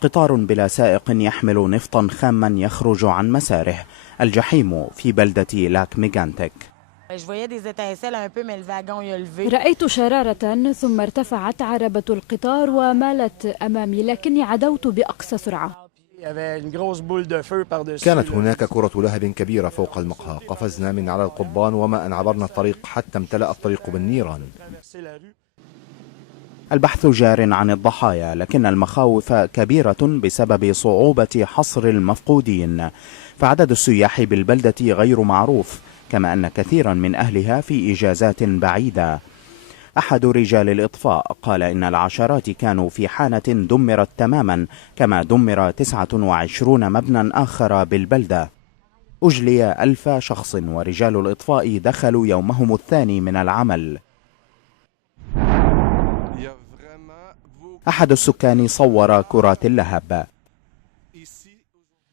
قطار بلا سائق يحمل نفطا خاما يخرج عن مساره. الجحيم في بلدة لاك ميغانتك. رأيت شرارة ثم ارتفعت عربة القطار ومالت أمامي، لكني عدوت بأقصى سرعة. كانت هناك كرة لهب كبيرة فوق المقهى، قفزنا من على القضبان وما أن عبرنا الطريق حتى امتلأ الطريق بالنيران. البحث جار عن الضحايا، لكن المخاوف كبيرة بسبب صعوبة حصر المفقودين، فعدد السياح بالبلدة غير معروف، كما أن كثيرا من أهلها في إجازات بعيدة. أحد رجال الإطفاء قال إن العشرات كانوا في حانة دمرت تماما، كما دمر 29 مبنى آخر بالبلدة. أجلي 1000 شخص، ورجال الإطفاء دخلوا يومهم الثاني من العمل. أحد السكان صور كرات اللهب.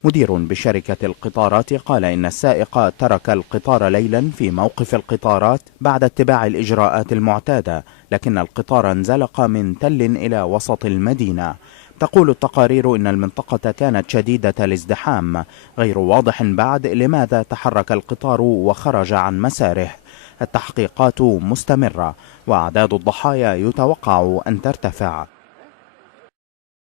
مدير بشركة القطارات قال إن السائق ترك القطار ليلا في موقف القطارات بعد اتباع الإجراءات المعتادة، لكن القطار انزلق من تل إلى وسط المدينة. تقول التقارير إن المنطقة كانت شديدة الازدحام، غير واضح بعد لماذا تحرك القطار وخرج عن مساره. التحقيقات مستمرة، وأعداد الضحايا يتوقع أن ترتفع.